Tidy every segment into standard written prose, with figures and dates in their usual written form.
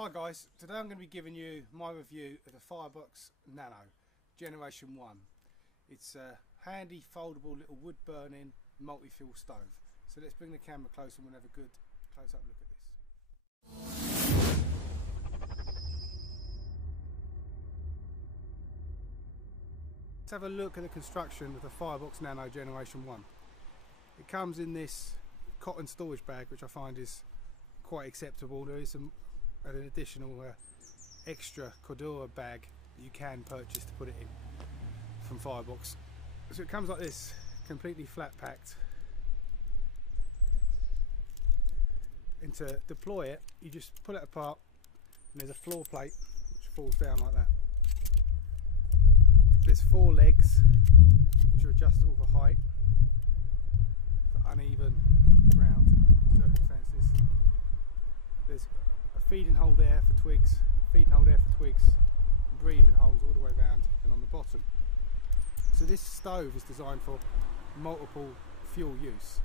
Hi guys, today I'm going to be giving you my review of the Firebox Nano Generation 1. It's a handy foldable little wood burning multi-fuel stove. So let's bring the camera close and we'll have a good close up look at this. Let's have a look at the construction of the Firebox Nano Generation 1. It comes in this cotton storage bag, which I find is quite acceptable. There is an additional extra Cordura bag that you can purchase to put it in from Firebox. So it comes like this, completely flat packed. And to deploy it, you just pull it apart and there's a floor plate which falls down like that. There's 4 legs which are adjustable for height, for uneven ground circumstances. There's a feeding hole there for twigs, and breathing holes all the way around and on the bottom. So this stove is designed for multiple fuel use.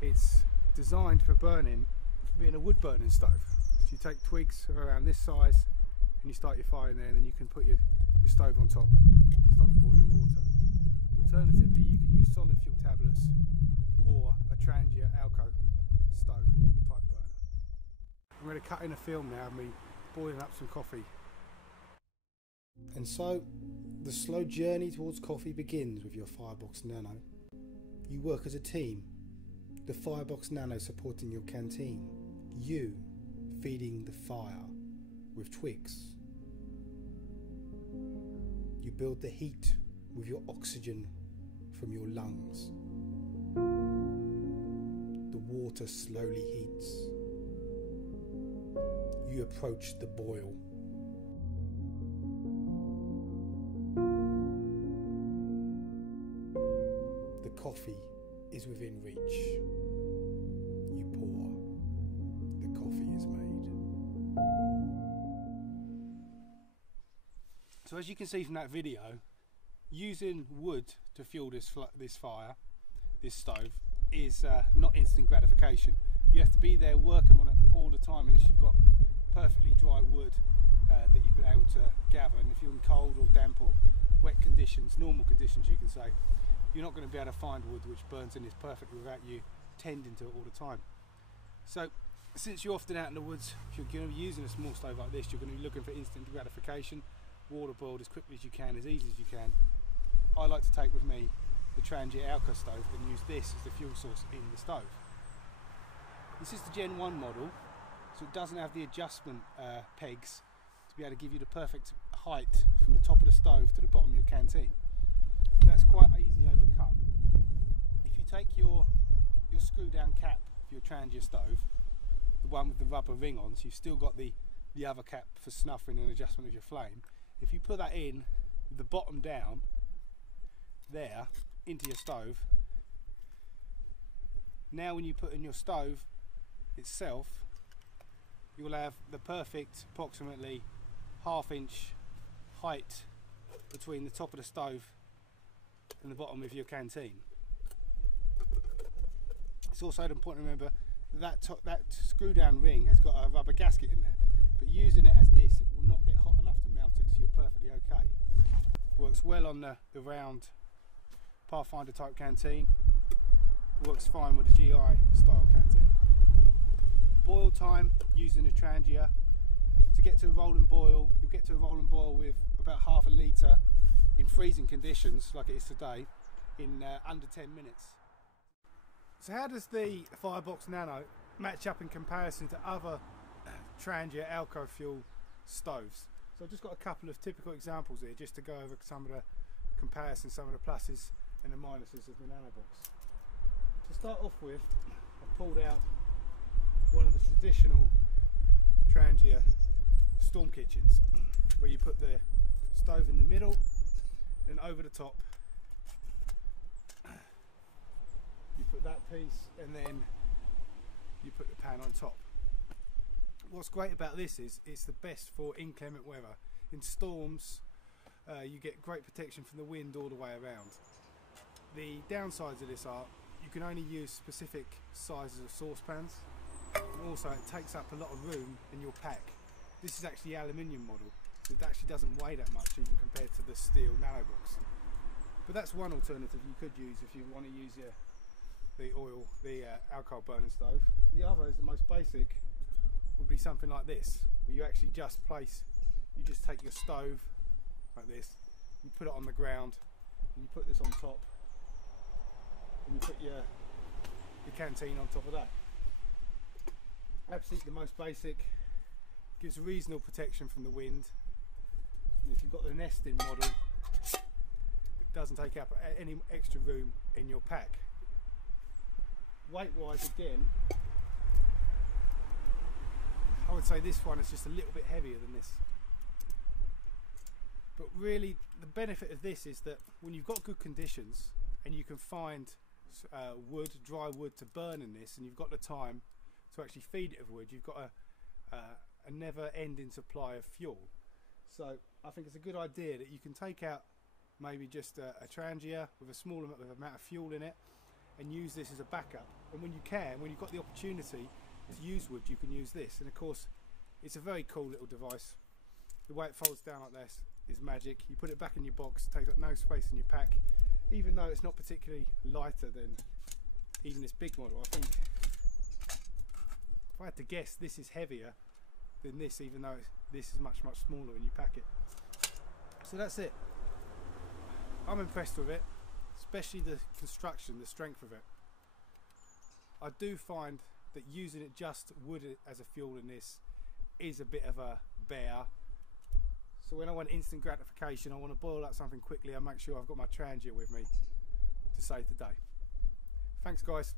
It's designed for burning, for being a wood burning stove. So you take twigs of around this size and you start your fire in there, and then you can put your stove on top and start to boil your water. Alternatively, you can use solid fuel tablets or a transient alco stove type burner. I'm going to cut in a film now and be boiling up some coffee. And so the slow journey towards coffee begins with your Firebox Nano. You work as a team, the Firebox Nano supporting your canteen, you feeding the fire with twigs. You build the heat with your oxygen from your lungs. The water slowly heats. You approach the boil. The coffee is within reach. You pour. The coffee is made. So as you can see from that video, using wood to fuel this fire, this stove, is not instant gratification. You have to be there working on it all the time unless you've got perfectly dry wood that you've been able to gather. And if you're in cold or damp or wet conditions, normal conditions you can say, you're not going to be able to find wood which burns in this perfectly without you tending to it all the time. So since you're often out in the woods, if you're going to be using a small stove like this, you're going to be looking for instant gratification, water boiled as quickly as you can, as easy as you can. I like to take with me the transient alco stove and use this as the fuel source in the stove. This is the Gen 1 model, so it doesn't have the adjustment pegs to be able to give you the perfect height from the top of the stove to the bottom of your canteen. But that's quite easily overcome. If you take your screw down cap for your transient stove, the one with the rubber ring on, so you've still got the other cap for snuffing and adjustment of your flame. If you put that in with the bottom down there into your stove, now when you put in your stove itself, you'll have the perfect approximately ½ inch height between the top of the stove and the bottom of your canteen. It's also important to remember that screw down ring has got a rubber gasket in there, but using it as this, it will not get hot enough to melt it, so you're perfectly okay. Works well on the round Pathfinder type canteen, works fine with the GI style canteen. Boil time using a trangia. To get to a rolling boil, you'll get to a rolling boil with about ½ litre in freezing conditions like it is today in under 10 minutes. So how does the Firebox Nano match up in comparison to other transient alco fuel stoves? So I've just got a couple of typical examples here just to go over some of the comparisons, some of the pluses and the minuses of the Nanobox. To start off with, I've pulled out one of the traditional transient storm kitchens, where you put the stove in the middle and over the top you put that piece, and then you put the pan on top. What's great about this is it's the best for inclement weather. In storms, you get great protection from the wind all the way around. The downsides of this are you can only use specific sizes of saucepans, and also it takes up a lot of room in your pack. This is actually the aluminium model. It actually doesn't weigh that much even compared to the steel Nano box. But that's one alternative you could use if you want to use the alcohol burning stove. The other is the most basic, would be something like this, where you actually just take your stove like this, you put it on the ground, and you put this on top, and you put your canteen on top of that. Absolutely the most basic, gives reasonable protection from the wind, and if you've got the nesting model, it doesn't take up any extra room in your pack. Weight wise, again, I would say this one is just a little bit heavier than this. But really the benefit of this is that when you've got good conditions and you can find dry wood to burn in this, and you've got the time to actually feed it with wood, you've got a never-ending supply of fuel. So I think it's a good idea that you can take out maybe just a Trangia with a small amount of fuel in it and use this as a backup. And when you've got the opportunity to use wood, you can use this. And of course, it's a very cool little device. The way it folds down like this is magic. You put it back in your box, takes up no space in your pack, even though it's not particularly lighter than even this big model. I think, if I had to guess, this is heavier than this, even though this is much smaller when you pack it. So that's it. I'm impressed with it, especially the construction, the strength of it. I do find that using it just wood as a fuel in this is a bit of a bear. So when I want instant gratification, I want to boil up something quickly, I make sure I've got my Trangia with me to save the day. Thanks guys.